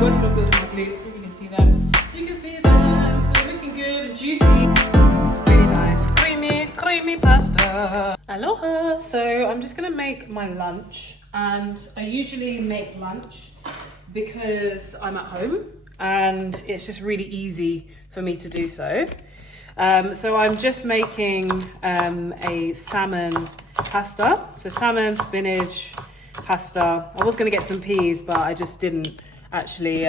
working on building my glutes. If you can see them. You can see them. So they're looking good and juicy. Really nice. Creamy pasta. Aloha. So I'm just gonna make my lunch. And I usually make lunch because I'm at home and it's just really easy for me to do so. So I'm just making a salmon pasta. So salmon, spinach, pasta. I was going to get some peas, but I just didn't actually,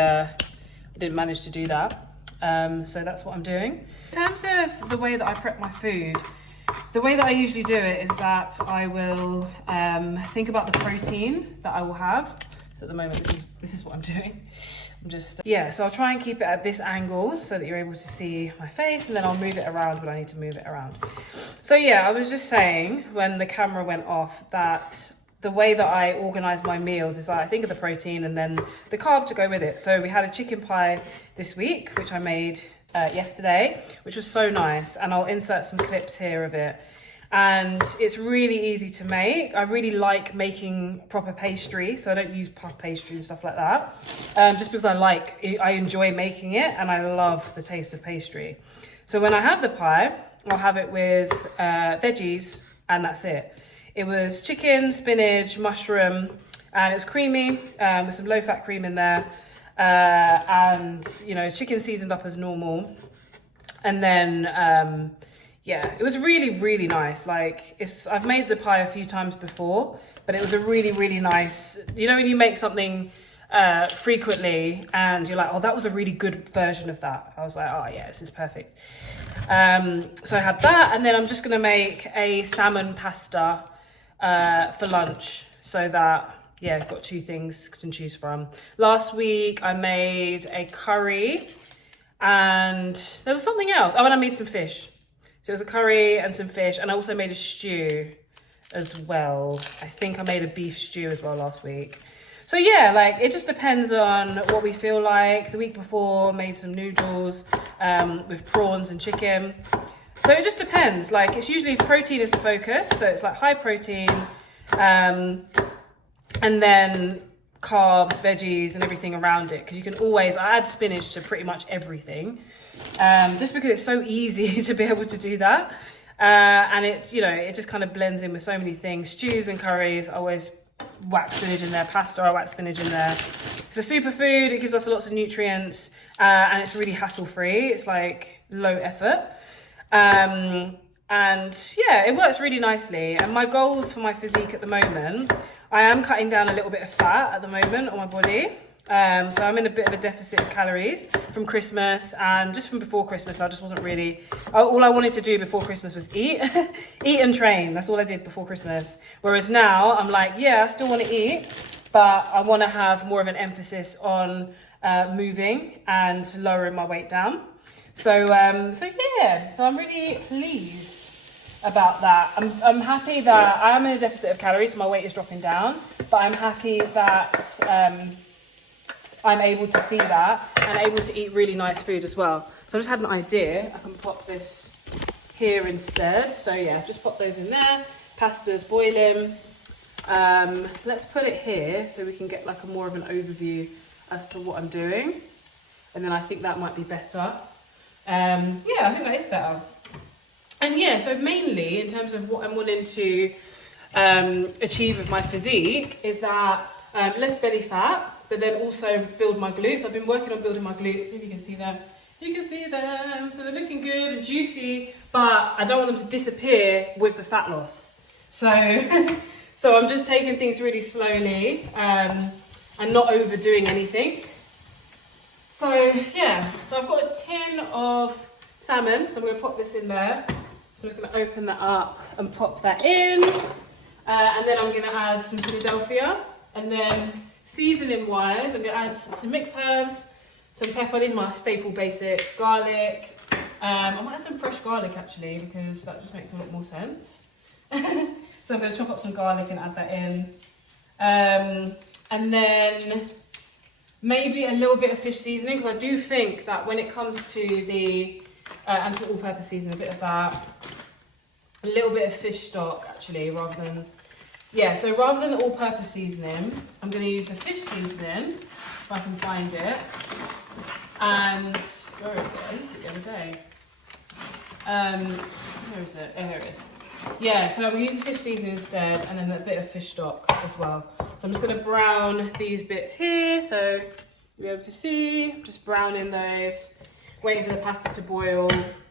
didn't manage to do that. So that's what I'm doing. In terms of the way that I prep my food, the way that I usually do it is that I will think about the protein that I will have. So at the moment, this is what I'm doing. I'm just, so I'll try and keep it at this angle so that you're able to see my face, and then I'll move it around when I need to move it around. So yeah, I was just saying when the camera went off that the way that I organise my meals is that I think of the protein and then the carb to go with it. So we had a chicken pie this week, which I made yesterday, which was so nice. And I'll insert some clips here of it. And it's really easy to make. I really like making proper pastry, so I don't use puff pastry and stuff like that. Just because I enjoy making it and I love the taste of pastry. So when I have the pie, I'll have it with veggies and that's it. It was chicken, spinach, mushroom, and it was creamy with some low-fat cream in there. And, chicken seasoned up as normal. And then, it was really, really nice. I've made the pie a few times before, but it was a really, really nice, when you make something frequently and you're like, oh, that was a really good version of that. I was like, oh yeah, this is perfect. So I had that, and then I'm just gonna make a salmon pasta for lunch so that, I've got two things to choose from. Last week I made a curry and there was something else. Oh, and I made some fish. So it was a curry and some fish, and I also made a stew as well. I think I made a beef stew as well last week. So it just depends on what we feel like. The week before, I made some noodles with prawns and chicken. So it just depends. It's usually protein is the focus. So it's high protein, and then carbs, veggies, and everything around it. Because you can always, I add spinach to pretty much everything. Just because it's so easy to be able to do that. And it just kind of blends in with so many things. Stews and curries, I always whack spinach in there. Pasta, I whack spinach in there. It's a superfood. It gives us lots of nutrients. And it's really hassle-free. It's low effort. It works really nicely. And my goals for my physique at the moment, I am cutting down a little bit of fat at the moment on my body. So I'm in a bit of a deficit of calories from Christmas and just from before Christmas. I just wasn't really, all I wanted to do before Christmas was eat, eat and train. That's all I did before Christmas. Whereas now I'm I still want to eat, but I want to have more of an emphasis on moving and lowering my weight down. So I'm really pleased about that. I'm happy that I am in a deficit of calories, so my weight is dropping down, but I'm happy that I'm able to see that and able to eat really nice food as well. So I just had an idea. I can pop this here instead. So I've just popped those in there. Pasta's boiling. Let's put it here so we can get a more of an overview as to what I'm doing. And then I think that might be better. I think that is better. And so mainly in terms of what I'm wanting to achieve with my physique is that less belly fat, but then also build my glutes. I've been working on building my glutes. If you can see them. You can see them. So they're looking good and juicy, but I don't want them to disappear with the fat loss. So I'm just taking things really slowly and not overdoing anything. So I've got a tin of salmon. So I'm going to pop this in there. So I'm just going to open that up and pop that in. And then I'm going to add some Philadelphia. And then seasoning wise, I'm going to add some mixed herbs, some pepper. These are my staple basics. Garlic. I might add some fresh garlic actually, because that just makes a lot more sense. So I'm going to chop up some garlic and add that in. And then maybe a little bit of fish seasoning, because I do think that when it comes to the, and some all-purpose seasoning, a bit of that, a little bit of fish stock actually, rather than, so rather than all-purpose seasoning, I'm going to use the fish seasoning, if I can find it. And where is it? I used it the other day. Where is it? Oh, here it is. Yeah, so I'm going to use the fish seasoning instead, and then a bit of fish stock as well. So I'm just going to brown these bits here, so you'll be able to see. I'm just browning those, waiting for the pasta to boil.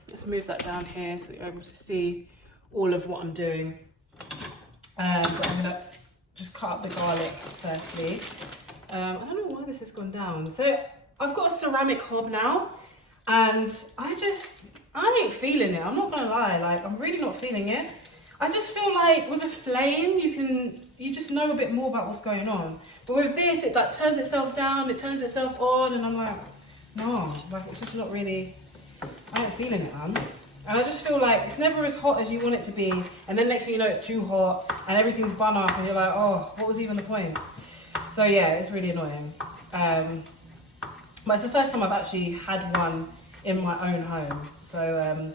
Let's move that down here so that you're able to see all of what I'm doing. But I'm going to just cut up the garlic firstly. I don't know why this has gone down. So I've got a ceramic hob now, and I ain't feeling it. I'm not gonna lie, like I'm really not feeling it. I just feel like with a flame, you just know a bit more about what's going on. But with this, it like turns itself down, it turns itself on, and I'm like, no, like it's just not really. I ain't feeling it, man. And I just feel like it's never as hot as you want it to be, and then next thing you know, it's too hot, and everything's bun up, and you're like, oh, what was even the point? So yeah, it's really annoying. But it's the first time I've actually had one in my own home. So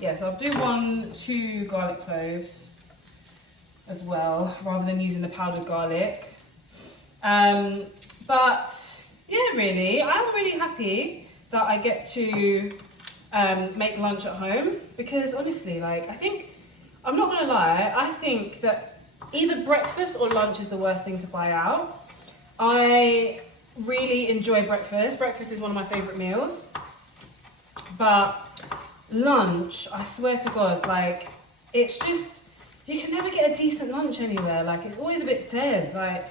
yeah, so I'll do 2 garlic cloves as well, rather than using the powdered garlic. But yeah, really, I'm really happy that I get to make lunch at home, because honestly, like, I'm not gonna lie, I think that either breakfast or lunch is the worst thing to buy out. I really enjoy breakfast. Breakfast is one of my favourite meals. But lunch, I swear to God, like, it's just, you can never get a decent lunch anywhere. Like, it's always a bit dead. Like,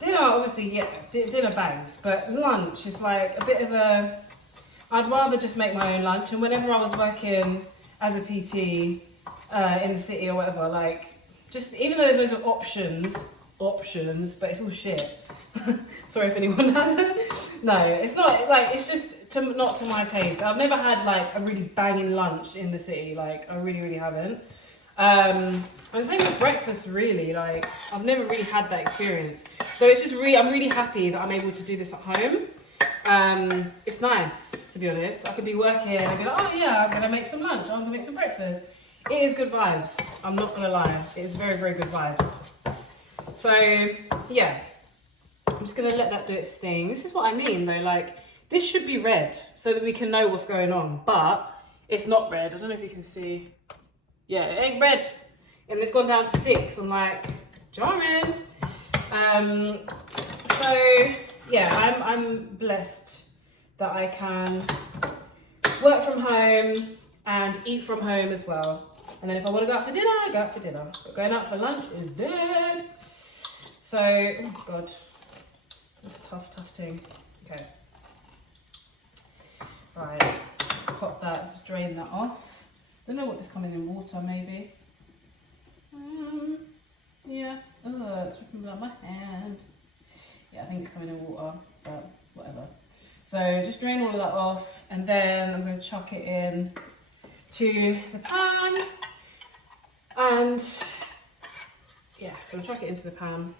dinner, obviously, yeah, dinner bangs. But lunch is like a bit of a, I'd rather just make my own lunch. And whenever I was working as a PT in the city or whatever, like, just, even though there's loads of options, but it's all shit. Sorry if anyone has it. No, it's not, like, it's just not to my taste. I've never had like a really banging lunch in the city, like I really haven't. And same with breakfast, really, like I've never really had that experience. So it's just I'm really happy that I'm able to do this at home. It's nice, to be honest. I could be working and I'd be like, oh yeah, I'm gonna make some lunch, I'm gonna make some breakfast. It is good vibes, I'm not gonna lie. It is very good vibes. So yeah, I'm just gonna let that do its thing. This is what I mean though, like this should be red so that we can know what's going on, but it's not red. I don't know if you can see. Yeah, it ain't red, and it's gone down to 6. I'm like, jarring. So yeah, I'm blessed that I can work from home and eat from home as well. And then if I want to go out for dinner, I go out for dinner. But going out for lunch is dead. So, oh God, that's a tough thing. Okay. Right, let's pop that, let's drain that off. Don't know what this coming in water, maybe. Yeah, oh, it's ripping out my hand. Yeah, I think it's coming in water, but whatever. So just drain all of that off, and then I'm going to chuck it in to the pan. And yeah, so I'll chuck it into the pan.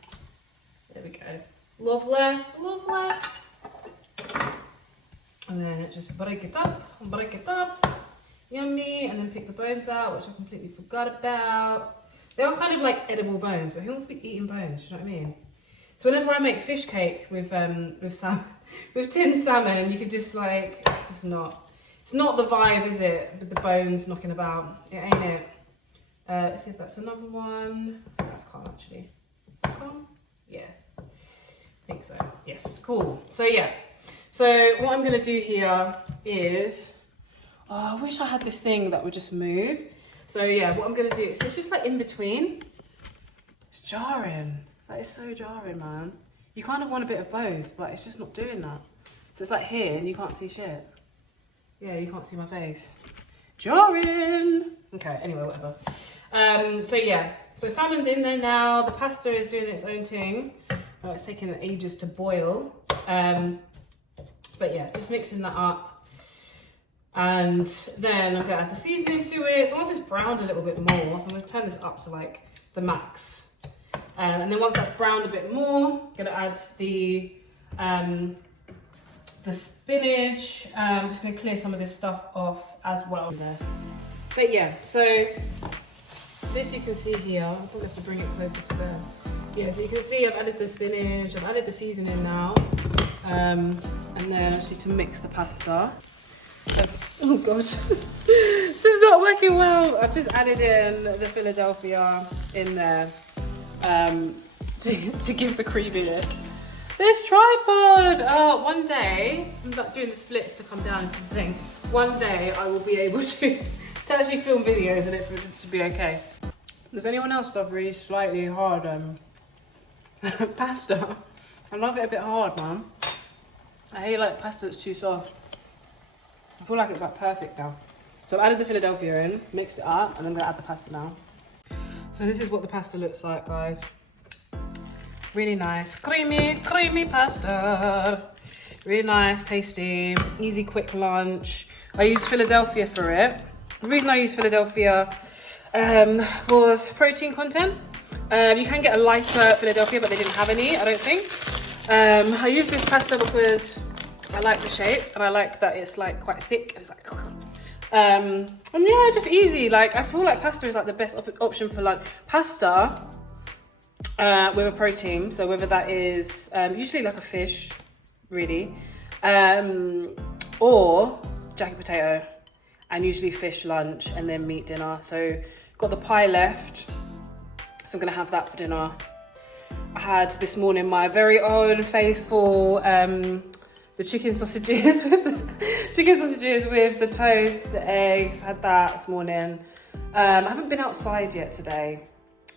There we go. Lovely. And then just break it up. Yummy. And then pick the bones out, which I completely forgot about. They are kind of like edible bones, but who wants to be eating bones? Do you know what I mean? So whenever I make fish cake with salmon, with tinned salmon, you could just like, it's not the vibe, is it? With the bones knocking about. It ain't it. Let's see if that's another one. That's calm actually. Is that calm? Yeah. I think so. Yes, cool. So yeah. So what I'm gonna do here is, oh, I wish I had this thing that would just move. So yeah, what I'm gonna do is, it's just like in between. It's jarring. That is so jarring, man. You kind of want a bit of both, but it's just not doing that. So it's like here and you can't see shit. Yeah, you can't see my face. Jarring. Okay, anyway, whatever. So yeah, so salmon's in there now. The pasta is doing its own thing. Oh, it's taking ages to boil. But yeah, just mixing that up. And then I'm gonna add the seasoning to it. So once it's browned a little bit more, so I'm gonna turn this up to like the max. And then once that's browned a bit more, I'm gonna add the spinach. I'm just gonna clear some of this stuff off as well there. But yeah, so this you can see here. I'll probably have to bring it closer to there. Yeah, so you can see I've added the spinach, I've added the seasoning now. And then I just need to mix the pasta. So, oh god, this is not working well. I've just added in the Philadelphia in there to give the creaminess. This tripod! Oh, one day, I'm like doing the splits to come down into the thing. One day I will be able to actually film videos and it to be okay. Does anyone else love really slightly hard pasta? I love it a bit hard, man. I hate like pasta that's too soft. I feel like it's like perfect now. So I've added the Philadelphia in, mixed it up, and I'm gonna add the pasta now. So this is what the pasta looks like, guys. Really nice, creamy pasta. Really nice, tasty, easy, quick lunch. I used Philadelphia for it. The reason I used Philadelphia was protein content. You can get a lighter Philadelphia, but they didn't have any, I don't think. I used this pasta because I like the shape and I like that it's like quite thick. It's like, and yeah, just easy. Like I feel like pasta is like the best option for lunch. Pasta with a protein, so whether that is usually like a fish, really, or jacket potato, and usually fish lunch and then meat dinner. So got the pie left, so I'm gonna have that for dinner. I had this morning my very own faithful the chicken sausages with the toast, the eggs. Had that this morning. I haven't been outside yet today,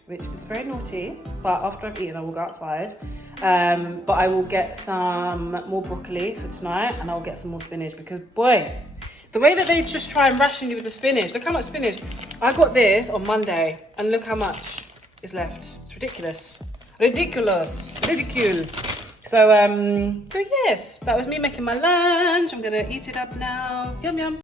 which is very naughty, but after I've eaten I will go outside. But I will get some more broccoli for tonight and I'll get some more spinach because boy, the way that they just try and ration you with the spinach. Look how much spinach. I got this on Monday and look how much is left. It's ridiculous. Ridicule. So yes, that was me making my lunch. I'm gonna eat it up now. Yum yum.